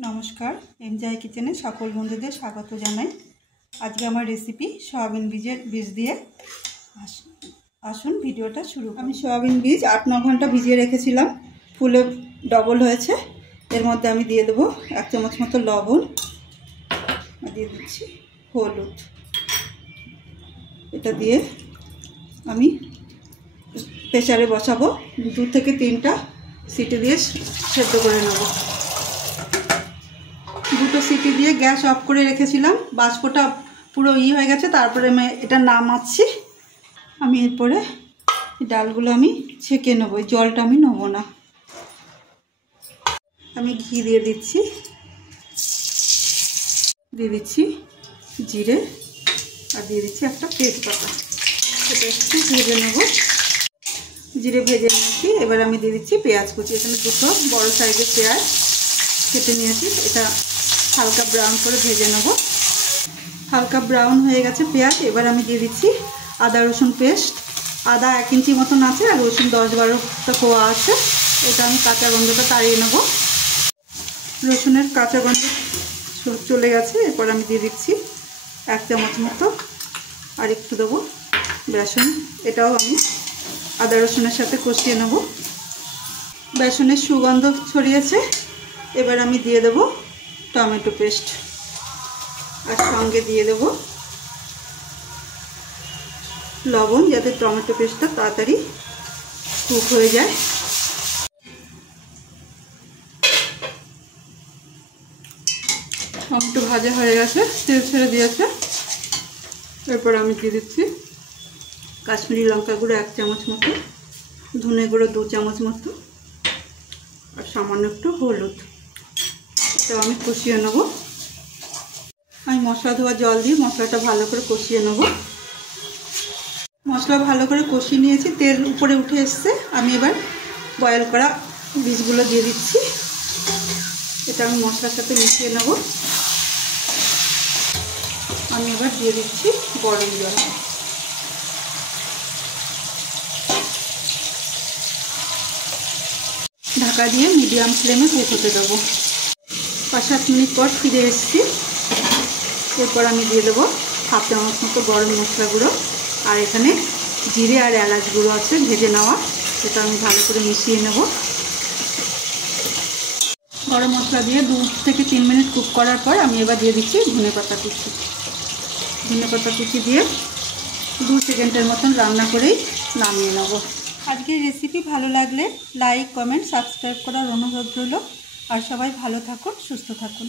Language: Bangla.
नमस्कार एमजाई किचेने सकल बंधुदेर स्वागत जानाई। आज के आमार रेसिपि सोयाबिन बीज दिए आसुन भिडियोटा शुरू। आमी सोयाबिन बीज 8-9 घंटा भिजिए रेखेछिलाम, फुले डबल हयेछे। एर मध्य आमी दिए देब 1 चामच मतो लवण, दिए दिচ্ছি हलुद। এটা দিয়ে আমি প্রেসারে বসাবো, 2 থেকে 3টা সিটি দিয়ে সেদ্ধ করে নেব। দুটো সিটি দিয়ে গ্যাস অফ করে রেখেছিলাম, বাষ্পটা পুরো হয়ে গেছে। তারপরে আমি এটা নামাচ্ছি। আমি এরপরে ডালগুলো আমি ছেঁকে নেব, জলটা আমি নেব না। আমি ঘি দিয়ে দিচ্ছি, দিয়ে দিচ্ছি জিরে আর দিয়ে দিচ্ছি একটা তেজপাতা। এটা একটু ভেজে নেব। জিরে ভেজে নিয়েছি, এবার আমি দিয়ে দিচ্ছি পেঁয়াজ কুচি। এখানে দুটো বড় সাইজের পেঁয়াজ কেটে নিয়েছি, এটা হালকা ব্রাউন করে ভেজে নেব। হালকা ব্রাউন হয়ে গেছে পেঁয়াজ। এবার আমি দিয়ে দিচ্ছি আদা রসুন পেস্ট। আদা 1 ইঞ্চি মতন আছে আর রসুন 10-12টা কোয়া আছে। এটা আমি কাঁচা গন্ধটা তাড়িয়ে নেব। রসুনের কাঁচা গন্ধ চলে গেছে। এরপর আমি দিয়ে দিচ্ছি 1 চামচ মতো আর একটু দেবো বেসন। এটাও আমি আদা রসুনের সাথে কষিয়ে নেব। বেসনের সুগন্ধ ছড়িয়েছে। এবার আমি দিয়ে দেব টমেটো পেস্ট আর সঙ্গে দিয়ে দেব লবণ, যাতে টমেটো পেস্টটা তাড়াতাড়ি কুক হয়ে যায়। টমেটো ভাজা হয়ে গেছে, তেল ছেড়ে দিয়েছে। এরপর আমি দিয়ে দিচ্ছি কাশ্মীরি লঙ্কা গুঁড়ো 1 চামচ মতো, ধনে গুঁড়ো 2 চামচ মতো আর সামান্য একটু হলুদ। এটা আমি কষিয়ে নেব। আমি মশলা ধোয়া জল দিয়ে মশলাটা ভালো করে কষিয়ে নেব। মশলা ভালো করে কষিয়ে নিয়েছি, তেল উপরে উঠে এসছে। আমি এবার বয়েল করা বীজগুলো দিয়ে দিচ্ছি। এটা আমি মশলার সাথে মিশিয়ে নেব। আমি এবার দিয়ে দিচ্ছি গরম জল। ঢাকা দিয়ে মিডিয়াম ফ্লেমে কুক হতে দেবো। 5-7 মিনিট পর ফিরে এসেছি। এরপর আমি দিয়ে দেবো 1/2 চামচ মতো গরম মশলা গুঁড়ো আর এখানে জিরে আর এলাচ গুঁড়ো আছে ভেজে নেওয়া। সেটা আমি ভালো করে মিশিয়ে নেব। গরম মশলা দিয়ে 2 থেকে 3 মিনিট কুক করার পর আমি এবার দিয়ে দিচ্ছি ধনেপাতা কুচি। ধনেপাতা কুচি দিয়ে 2 সেকেন্ডের মতন রান্না করেই নামিয়ে নেব। আজকের রেসিপি ভালো লাগলে লাইক, কমেন্ট, সাবস্ক্রাইব করার অনুরোধ রইল। আর সবাই ভালো থাকুন, সুস্থ থাকুন।